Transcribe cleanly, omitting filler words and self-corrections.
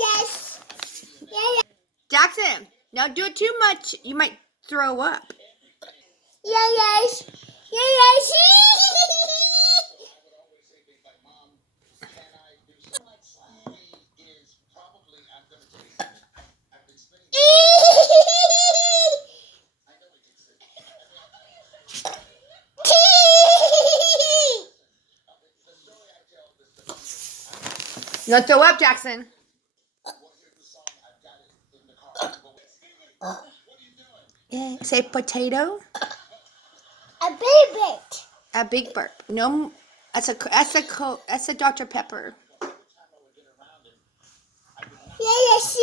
yes. Yeah, Jackson, don't do it too much. You might throw up. yeah, yes. Yeah, yes. Don't throw up, Jackson. Yeah. Say potato. A baby. A big burp. No, that's a Dr. Pepper. Yeah, yes.